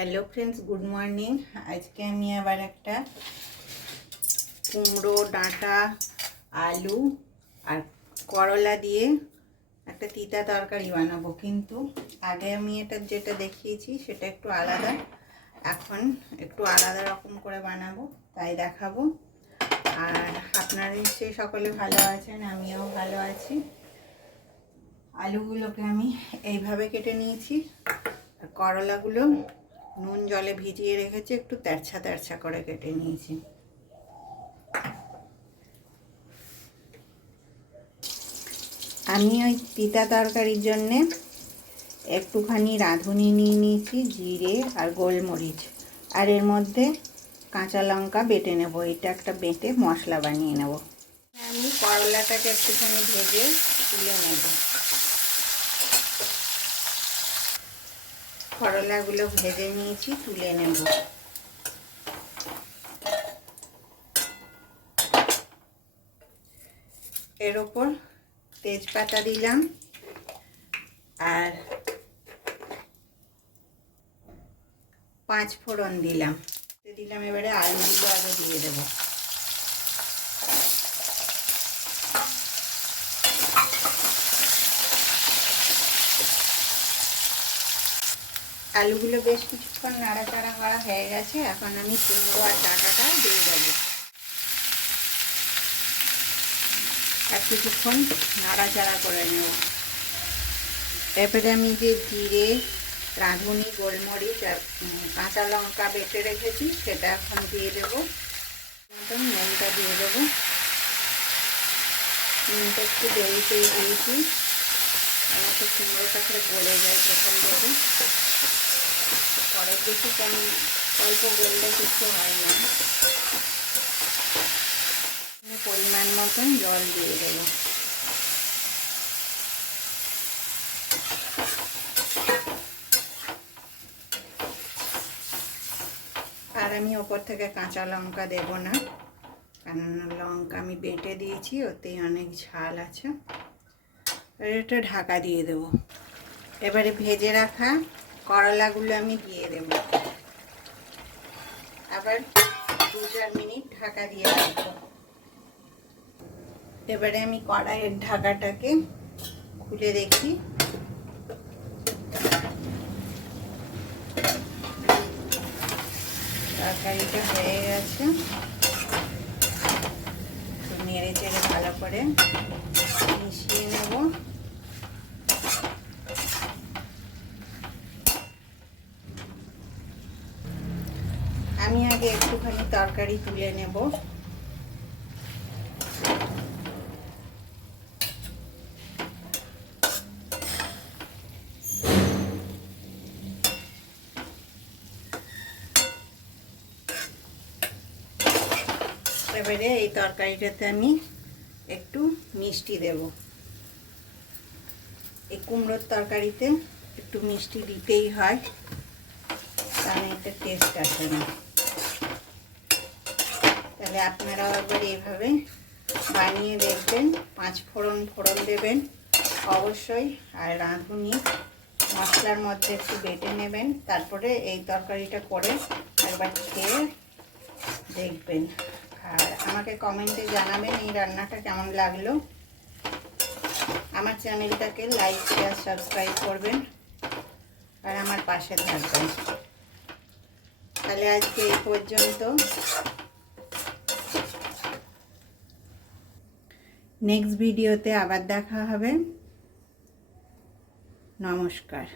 Hello friends, good morning. আজকে আমি আবার একটা কুমড়ো ডাঁটা, আলু আর করলা দিয়ে একটা তিতা তরকারি বানাবো। কিন্তু আগে আমি যেটা দেখিয়েছি সেটা একটু আলাদা। এখন একটু আলাদা রকম করে বানাবো, তাই দেখাবো। আর আপনারা নিশ্চয়ই সকলে ভালো আছেন, আমিও ভালো আছি। আলুগুলোকে আমি এইভাবে কেটে নিয়েছি, আর করলাগুলো নুন জলে ভিজিয়ে রেখেছি, একটু তেরছা তেরছা করে কেটে নিয়েছি। আমি ওই তিতা তরকারির জন্যে একটুখানি রাঁধুনি নিয়ে নিয়েছি, জিরে আর গোলমরিচ, আর এর মধ্যে কাঁচা লঙ্কা বেটে নেব। এটা একটা বেটে মশলা বানিয়ে নেব। আমি করলাটাকে একটুখানি ভেজে তুলে নেব। করলাগুলো ভেজে নিয়েছি, তুলে নেব। এর ওপর তেজপাতা দিলাম আর 5 ফোড়ন দিলাম। এবারে আলুগুলো আগে দিয়ে দেবো। আলুগুলো বেশ কিছুক্ষণ নাড়াচাড়া করা হয়ে গেছে। এখন আমি কুমড়ো আর ডাঁটাটা দিয়ে দেবো, আর কিছুক্ষণ নাড়াচাড়া করে নেব। এরপরে আমি যে জিরে, রাঁধুনি, গোলমরিচ আর কাঁচা লঙ্কা বেটে রেখেছি সেটা এখন দিয়ে দেবো। মতন নুনটা দিয়ে দেবো। নুনটা একটু দেরিতেই দিয়েছি, আমাকে কুমড়োটা করে গলে যায় প্রথম দেবো, পরের দিকে কেমন অল্প গললে কিছু হয় না। পরিমাণ মতন জল দিয়ে দেবো। আর আমি ওপর থেকে কাঁচা লঙ্কা দেব না, কারণ লঙ্কা আমি বেটে দিয়েছি, ওতেই অনেক ঝাল আছে। আর এটা ঢাকা দিয়ে দেব। এবারে ভেজে রাখা করলাগুলো আমি দিয়ে দেব, আবার 2-4 মিনিট ঢাকা দিয়ে রাখবো। এবারে আমি কড়াইয়ের ঢাকাটাকে খুলে দেখি। তরকারিটা হয়ে গেছে। নেড়ে চেড়ে ভালো করে মিশিয়ে নেব। আমি আগে একটুখানি তরকারি তুলে নেব। এবারে এই তরকারিটাতে আমি একটু মিষ্টি দেব। এই কুমড়োর তরকারিতে একটু মিষ্টি দিতেই হয়, কারণ এটা টেস্ট আসে না। তাহলে আপনারাও একবার এইভাবে বানিয়ে দেখবেন। 5 ফোড়ন দেবেন অবশ্যই, আর রাঁধুনি মশলার মধ্যে একটু বেটে নেবেন। তারপরে এই তরকারিটা করে একবার খেয়ে দেখবেন, আর আমাকে কমেন্টে জানাবেন এই রান্নাটা কেমন লাগলো। আমার চ্যানেলটাকে লাইক, শেয়ার, সাবস্ক্রাইব করবেন আর আমার পাশে থাকবেন। তাহলে আজকে এই পর্যন্ত। নেক্সট ভিডিওতে আবার দেখা হবে। নমস্কার।